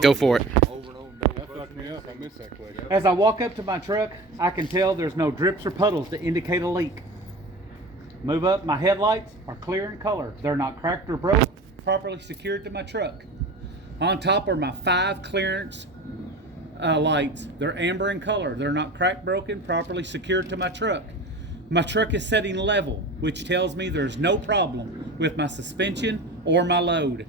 Go for it. That fucked me up. I missed that question. As I walk up to my truck, I can tell there's no drips or puddles to indicate a leak. Move up, my headlights are clear in color. They're not cracked or broke, properly secured to my truck. On top are my 5 clearance lights. They're amber in color. They're not cracked, broken, properly secured to my truck. My truck is setting level, which tells me there's no problem with my suspension or my load.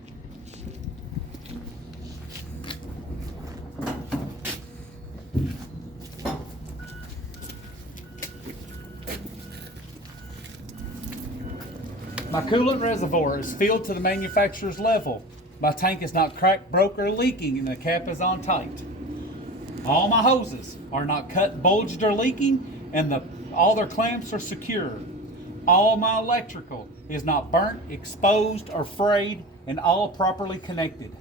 My coolant reservoir is filled to the manufacturer's level. My tank is not cracked, broke, or leaking, and the cap is on tight. All my hoses are not cut, bulged, or leaking, and all their clamps are secure. All my electrical is not burnt, exposed, or frayed, and all properly connected.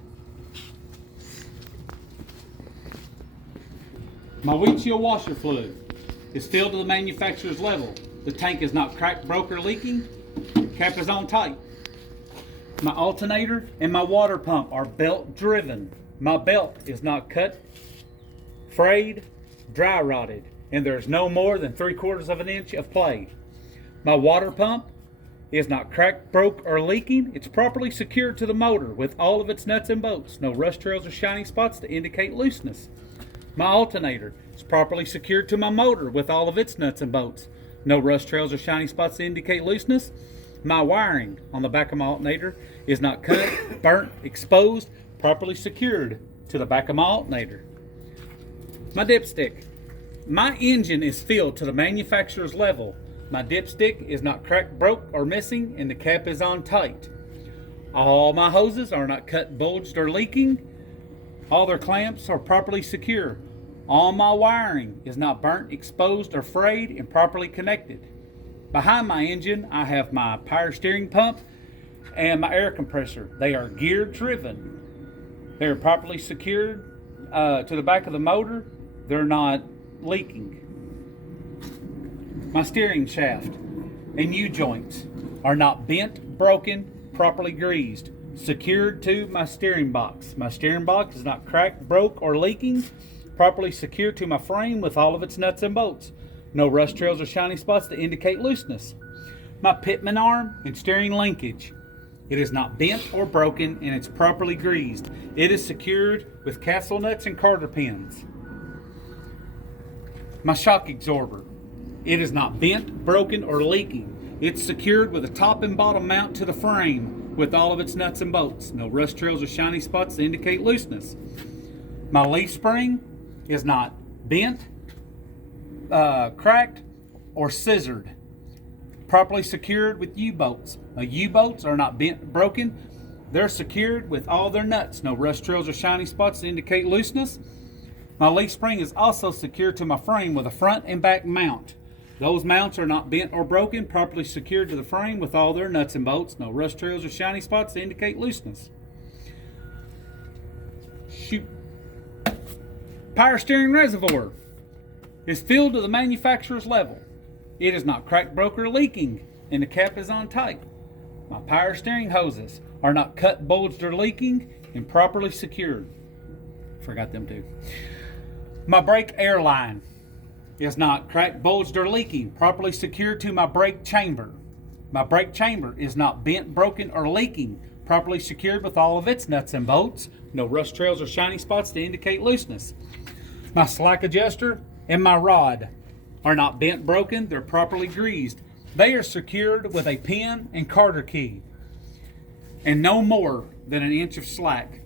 My windshield washer fluid is filled to the manufacturer's level. The tank is not cracked, broke, or leaking. Cap is on tight. My alternator and my water pump are belt driven. My belt is not cut, frayed, dry rotted, and there's no more than 3/4 of an inch of play. My water pump is not cracked, broke, or leaking. It's properly secured to the motor with all of its nuts and bolts. No rust trails or shiny spots to indicate looseness. My alternator is properly secured to my motor with all of its nuts and bolts. No rust trails or shiny spots to indicate looseness. My wiring on the back of my alternator is not cut, burnt, exposed, properly secured to the back of my alternator. My dipstick. My engine is filled to the manufacturer's level. My dipstick is not cracked, broke, or missing, and the cap is on tight. All my hoses are not cut, bulged, or leaking. All their clamps are properly secure. All my wiring is not burnt, exposed, or frayed, and properly connected. Behind my engine, I have my power steering pump and my air compressor. They are gear driven. They are properly secured to the back of the motor. They're not leaking. My steering shaft and U-joints are not bent, broken, properly greased. Secured to my steering box. My steering box is not cracked, broke, or leaking. Properly secured to my frame with all of its nuts and bolts. No rust trails or shiny spots to indicate looseness. My pitman arm and steering linkage. It is not bent or broken, and it's properly greased. It is secured with castle nuts and Carter pins. My shock absorber. It is not bent, broken, or leaking. It's secured with a top and bottom mount to the frame with all of its nuts and bolts. No rust trails or shiny spots to indicate looseness. My leaf spring is not bent, cracked, or scissored. Properly secured with U-bolts. U-bolts are not bent, broken. They're secured with all their nuts. No rust trails or shiny spots to indicate looseness. My leaf spring is also secured to my frame with a front and back mount. Those mounts are not bent or broken. Properly secured to the frame with all their nuts and bolts. No rust trails or shiny spots to indicate looseness. Power steering reservoir is filled to the manufacturer's level. It is not cracked, broke, or leaking, and the cap is on tight. My power steering hoses are not cut, bulged, or leaking, and properly secured. Forgot them too. My brake air line is not cracked, bulged, or leaking, properly secured to my brake chamber. My brake chamber is not bent, broken, or leaking, properly secured with all of its nuts and bolts. No rust trails or shiny spots to indicate looseness. My slack adjuster and my rod are not bent, broken. They're properly greased. They are secured with a pin and Carter key and no more than an inch of slack.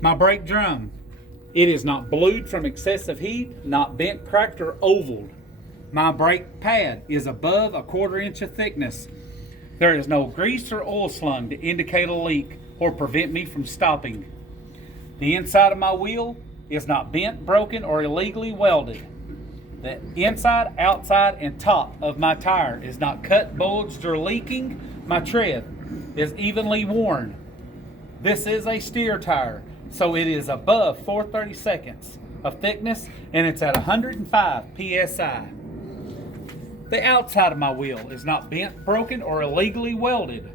My brake drum. It is not blued from excessive heat, not bent, cracked, or ovaled. My brake pad is above a 1/4 inch of thickness. There is no grease or oil slung to indicate a leak or prevent me from stopping. The inside of my wheel is not bent, broken, or illegally welded. The inside, outside, and top of my tire is not cut, bulged, or leaking. My tread is evenly worn. This is a steer tire, so it is above 4/32 of thickness, and it's at 105 psi. The outside of my wheel is not bent, broken, or illegally welded.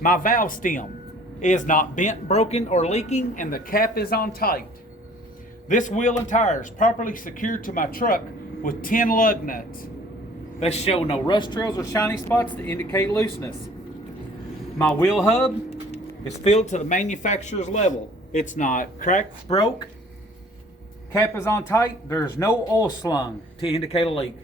My valve stem is not bent, broken, or leaking, and the cap is on tight. This wheel and tire is properly secured to my truck with 10 lug nuts. They show no rust trails or shiny spots to indicate looseness. My wheel hub is filled to the manufacturer's level. It's not cracked, broke, cap is on tight, there's no oil slung to indicate a leak.